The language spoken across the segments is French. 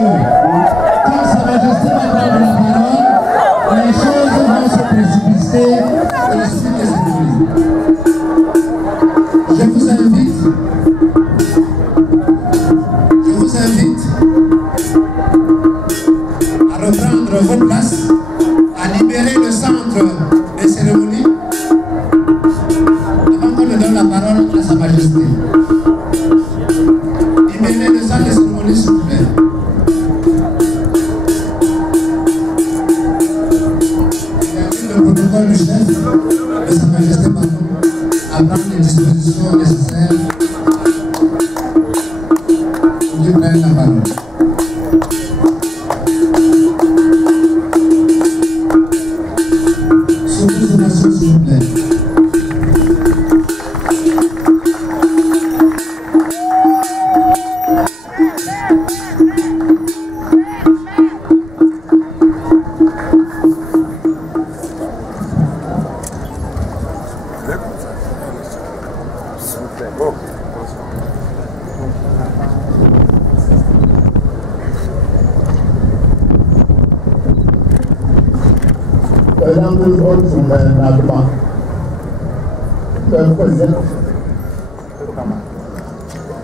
quand Sa Majesté va prendre la parole, les choses vont se précipiter ainsi que c'est fini. Je vous invite à reprendre vos places, à libérer le centre des cérémonies avant qu'on ne donne la parole à Sa Majesté. Libérez le centre des cérémonies, s'il vous plaît. Le protocole du chef de Sa Majesté, pardon, à prendre les dispositions nécessaires pour lui prendre la parole. S'il vous plaît.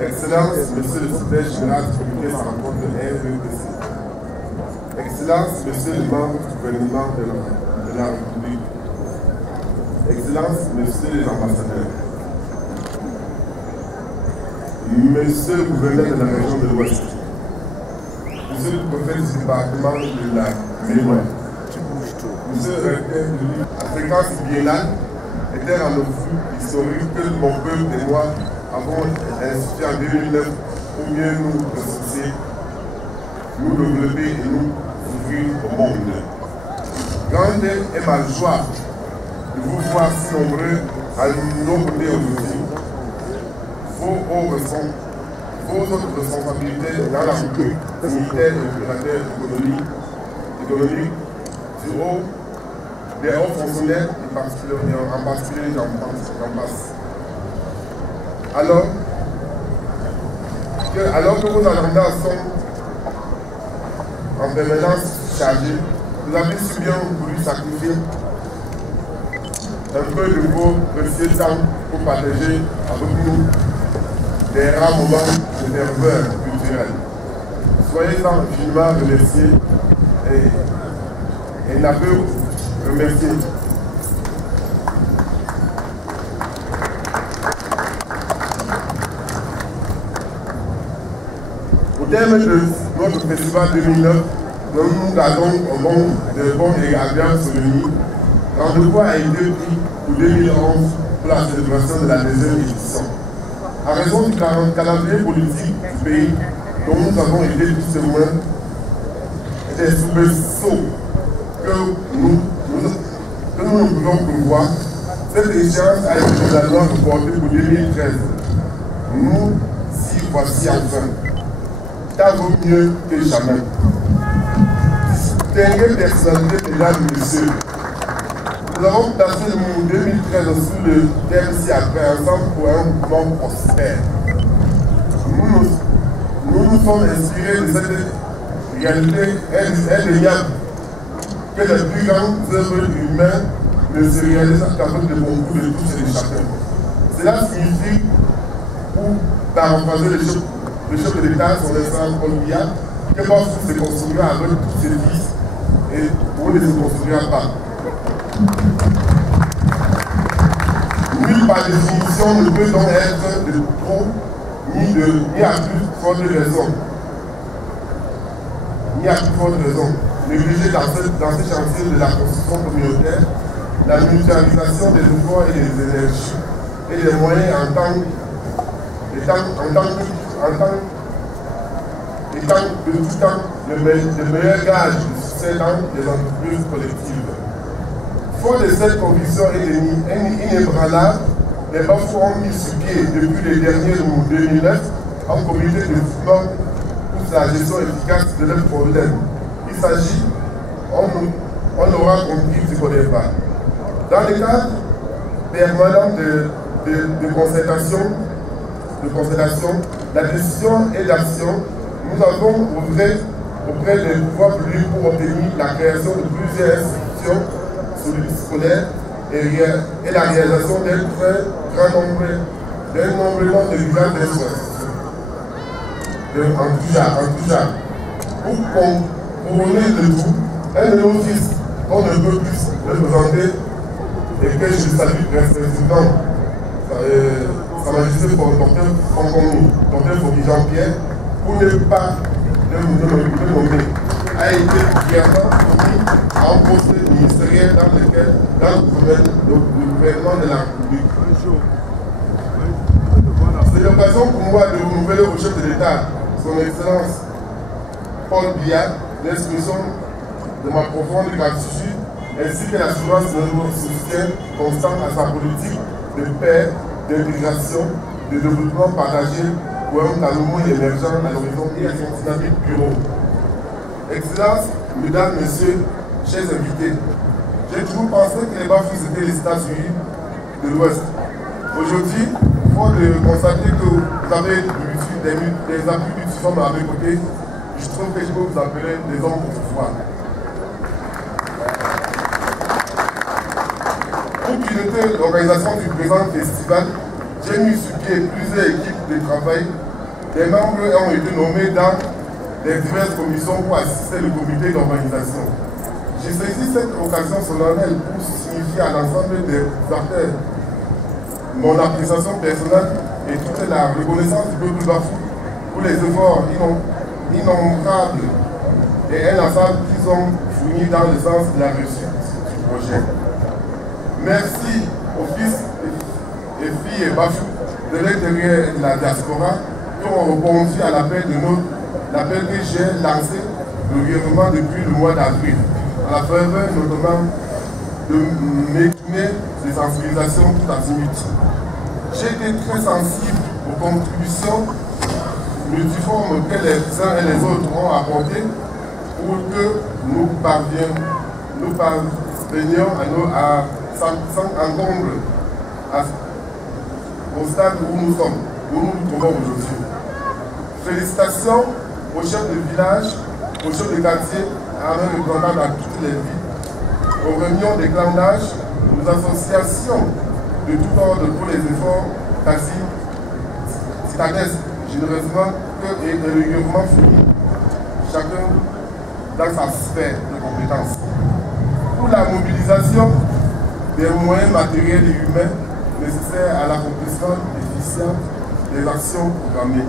Excellence, Monsieur le secrétaire général du comité sans compte de REPC. Excellence, Monsieur le membre du gouvernement de la République. Excellence, Messieurs les ambassadeurs. Monsieur le gouverneur de la région de l'Ouest. Monsieur le préfet du département de la Mémoire. Monsieur le recteur de la fréquence biennale était un flux historique que mon peuple et moi avons institué en 2009 pour mieux nous ressourcer, nous développer et nous ouvrir au monde. Grande est ma joie de vous voir si nombreux à nos côtés aujourd'hui. Vos autres responsabilités dans la politique militaire et opérateur économique du haut des hauts fonctionnaires, en particulier j'en passe. Alors que vos agendas sont en permanence chargés, vous avez si bien voulu sacrifier un peu de vos précieux temps pour partager avec nous des rares moments de ferveur culturelle. Soyez-en infiniment remerciés et n'avez remercié. Au terme de notre festival 2009, nous nous gardons de bons et agréables souvenirs. Rendez-vous a été pris pour 2011 pour la célébration de la deuxième édition. En raison du calendrier politique du pays dont nous avons été tous témoins, des soubresauts que nous ne pouvons prévoir, cette échéance a été finalement reportée pour 2013. Nous y voici enfin. Ça vaut mieux que jamais. Distinguées personnalités, mesdames et messieurs, nous avons placé le monde 2013 sous le thème ci-après ensemble pour un mouvement prospère. Nous nous sommes inspirés de cette réalité indéniable que les plus grandes œuvres humaines ne se réalisent qu'avec le concours de tous et de chacun. Cela signifie, pour paraphraser le chef de l'État, son excellence Paul Biya, que Bafou se construira avec tous ses fils et pour ne se construira pas. Nul par définition ne peut donc être de trop ni à plus forte raison. Négliger dans ce chantier de la construction communautaire la mutualisation des efforts et des énergies et des moyens étant de tout temps le meilleur gage de succès dans les entreprises collectives. Fort de cette conviction inébranlable, les Bafou ont mis sur pied depuis les derniers 2009 un comité de support pour la gestion efficace de leurs problèmes. Il s'agit, on aura compris ce qu'on n'est pas. Dans le cadre permanent de concertation, la décision et l'action, nous avons œuvré auprès des pouvoirs publics pour obtenir la création de plusieurs institutions scolaires et la réalisation d'un très grand nombre de villages d'instruction. En tout genre. Pour couronner le tout, un de nos fils, qu'on ne peut plus représenter, et que je salue respectivement, Sa Majesté Docteur Fauki Jean-Pierre, pour ne pas le nommer, a été clairement commis à un poste ministériel dans le gouvernement de la République. C'est l'occasion pour moi de renouveler au chef de l'État, son Excellence Paul Biya, l'expression de ma profonde gratitude ainsi que l'assurance de notre soutien constant à sa politique de paix, d'intégration, de développement partagé pour un Cameroun émergent à l'horizon et à son dynamique bureau. Excellence, Mesdames, Messieurs, chers invités, j'ai toujours pensé que les Bafous étaient les États-Unis de l'Ouest. Aujourd'hui, fort de constater que vous avez des appuis du suffrage à mes côtés, je trouve que je peux vous appeler des hommes autrefois. Pour piloter l'organisation du présent festival, j'ai mis sur pied plusieurs équipes de travail. Des membres ont été nommés dans les diverses commissions pour assister le comité d'organisation. J'ai saisi cette occasion solennelle pour signifier à l'ensemble des acteurs mon appréciation personnelle et toute la reconnaissance du peuple bafou pour les efforts innombrables et inlassables qu'ils ont fournis dans le sens de la réussite du projet. Merci aux fils et filles bafou de l'intérieur et de la diaspora qui ont répondu à l'appel que j'ai lancé régulièrement depuis le mois d'avril, à la faveur notamment de mes tournées de sensibilisation tout azimut. J'ai été très sensible aux contributions multiformes que les uns et les autres ont apportées pour que nous parvenions sans encombre au stade où nous trouvons aujourd'hui. Félicitations aux chefs de village, aux chefs de quartier, à un représentant dans toutes les villes, aux réunions de clandage, aux associations de tout ordre pour les efforts quasi citadesques, généreusement et régulièrement fournis, chacun dans sa sphère de compétences. Pour la mobilisation des moyens matériels et humains nécessaires à l'accomplissement efficient des actions programmées.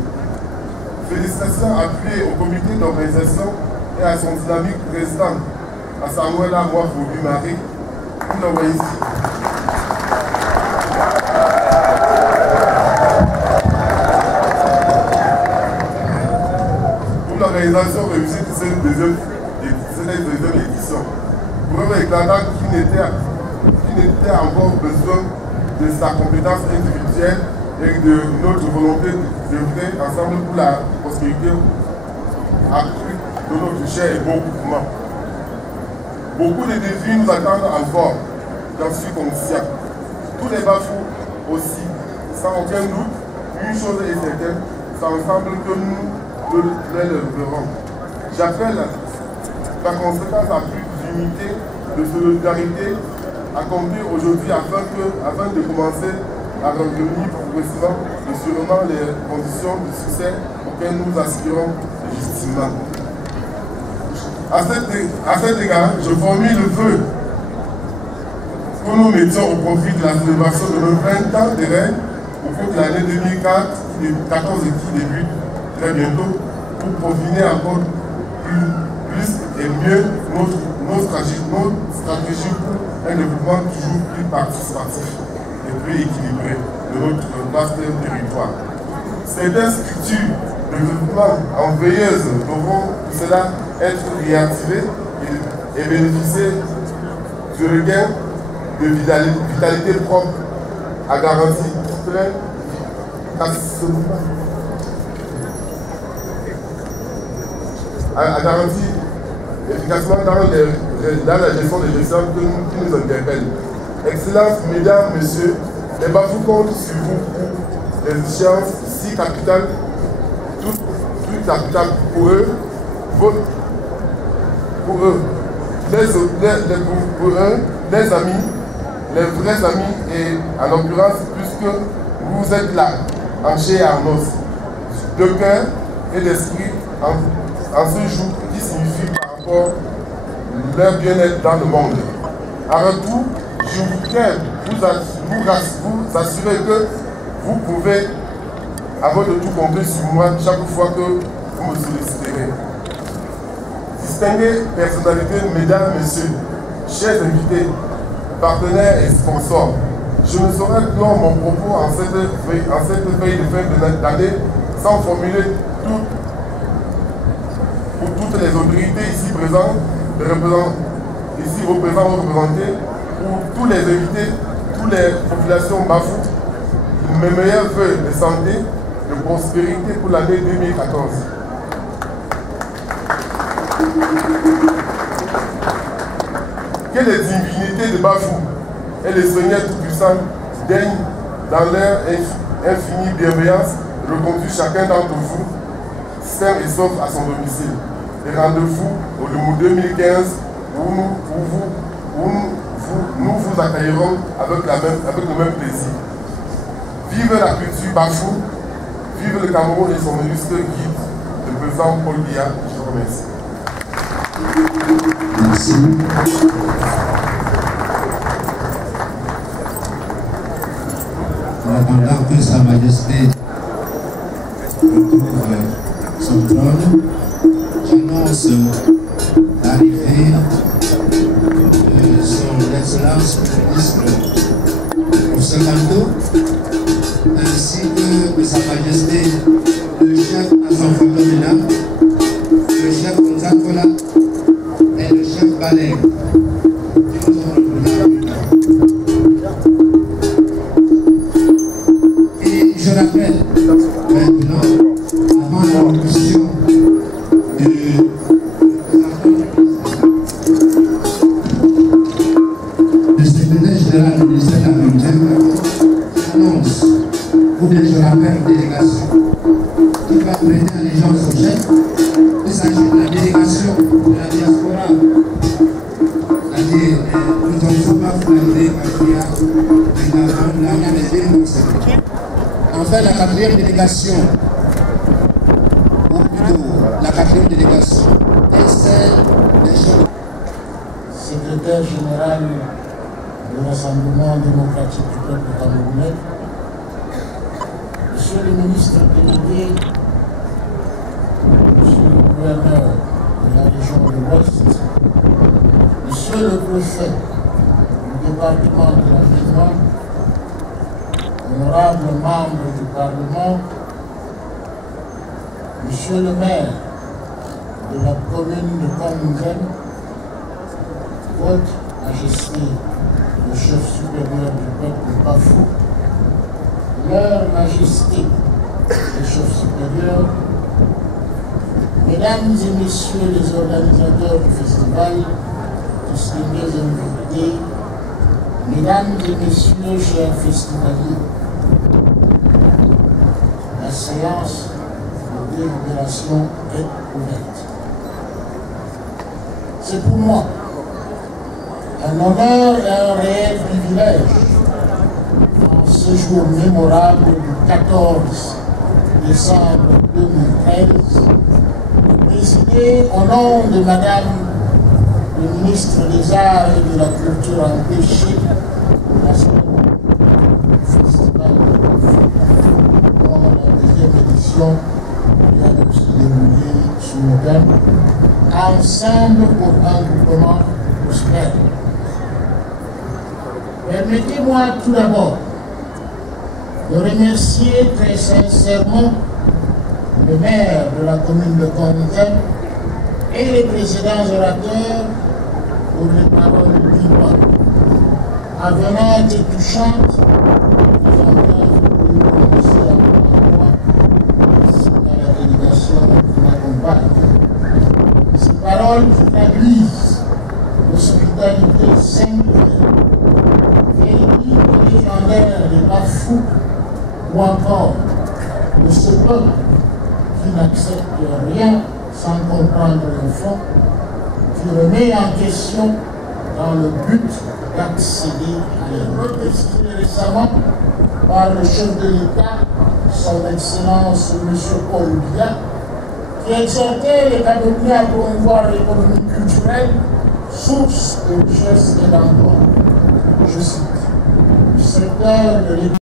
Félicitations appuyées au comité d'organisation et à son dynamique président, à Samuel Amoua Faubi-Marie, pour l'organisation. Pour l'organisation réussie de cette deuxième édition. Preuve éclatante qui n'était encore besoin de sa compétence individuelle et de notre volonté d'œuvrer ensemble pour la prospérité accrue de notre cher et bon mouvement. Beaucoup de défis nous attendent encore, j'en suis conscient. Tous les bafous aussi, sans aucun doute, une chose est certaine, c'est ensemble que nous les verrons. J'appelle par conséquent à plus d'unité, de solidarité accomplie aujourd'hui afin de commencer à revenir progressivement et sûrement les conditions de succès auxquelles nous aspirons légitimement. À cet égard, je formule le vœu que nous mettions au profit de la célébration de nos 20 ans de règne au cours de l'année 2014 et qui débute très bientôt pour peaufiner encore plus et mieux nos stratégies pour un développement toujours plus participatif et plus équilibré de notre vaste territoire. Certaines structures de développement en veilleuse devront pour cela être réactivées et bénéficier du regain de vitalité propre à garantir efficacement dans la gestion des gestions qui nous interpellent. Excellences, Mesdames, Messieurs, les bafous comptent sur vous pour des échéances si capitales, toutes capitales pour eux, pour eux, les amis, les vrais amis, et en l'occurrence, puisque vous êtes là, en chair et en os, de cœur et d'esprit, en ce jour qui signifie par rapport à leur bien-être dans le monde. En retour, je voudrais vous assurer que vous pouvez avoir de tout compter sur moi chaque fois que vous me solliciterez. Distinguées personnalités, mesdames, messieurs, chers invités, partenaires et sponsors, je ne saurais clore mon propos en cette veille de fin d'année sans formuler pour toutes les autorités ici présentes, ici représentées, pour tous les invités, toutes les populations bafoues, mes meilleurs vœux de santé, de prospérité pour l'année 2014. Que les divinités de Bafou et les Seigneurs Tout-Puissants daignent dans leur infinie bienveillance reconduire chacun d'entre vous sain et sauf à son domicile. Et rendez-vous au Lumou 2015 où nous vous accueillerons avec le même plaisir. Vive la culture Bafou, vive le Cameroun et son illustre guide, le président Paul Biya. Je vous remercie. Merci. En attendant que Sa Majesté retrouve son trône, j'annonce l'arrivée de son Excellence le ministre Oussekanto, ainsi que de Sa Majesté le chef Azanfamina, le chef Nzakola et le chef Balek. Et je rappelle maintenant, avant l'introduction du secrétaire général du ministère de la Culture, j'annonce, ou bien je rappelle une délégation qui va prêter allégeance au chef. Il s'agit de la délégation de la diaspora. C'est-à-dire, nous ne sommes pas fondés en fait, la quatrième délégation, ou plutôt la quatrième délégation, est celle des chefs. Secrétaire général du Rassemblement démocratique du peuple camerounais, Monsieur le ministre délégué, Monsieur le gouverneur de la région de l'Ouest, Monsieur le préfet du département de la Méditerranée, honorables membres du Parlement, Monsieur le maire de la commune de Kamingen, Votre Majesté, le chef supérieur du peuple Bafou, Leur Majesté, le chef supérieur, Mesdames et Messieurs les organisateurs du festival, distingués invités, Mesdames et Messieurs, chers festivaliers, la séance de délibération est ouverte. C'est pour moi un honneur et un réel privilège, en ce jour mémorable du 14 décembre 2013, de présider au nom de Madame le ministre des Arts et de la Culture empêchée la cérémonie du festival dont la deuxième édition vient de se dérouler sous le thème Ensemble pour un groupement prospère. Permettez-moi tout d'abord de remercier très sincèrement le maire de la commune de Kamingen et les précédents orateurs pour les paroles vivantes, avenantes et touchantes, qui ont bien voulu prononcer avant moi, ainsi qu'à la délégation qui m'accompagne. Ces paroles qui traduisent l'hospitalité singulière, véridique et légendaire des Bafou, ou encore de ce peuple qui n'accepte rien sans comprendre le fond, qui remet en question dans le but d'accéder à l'Europe. Estimé récemment par le chef de l'État, son Excellence M. Paul Biya, qui exhortait les Camerounais à promouvoir l'économie culturelle, source de richesse et d'emploi. Je cite, le secteur de l'économie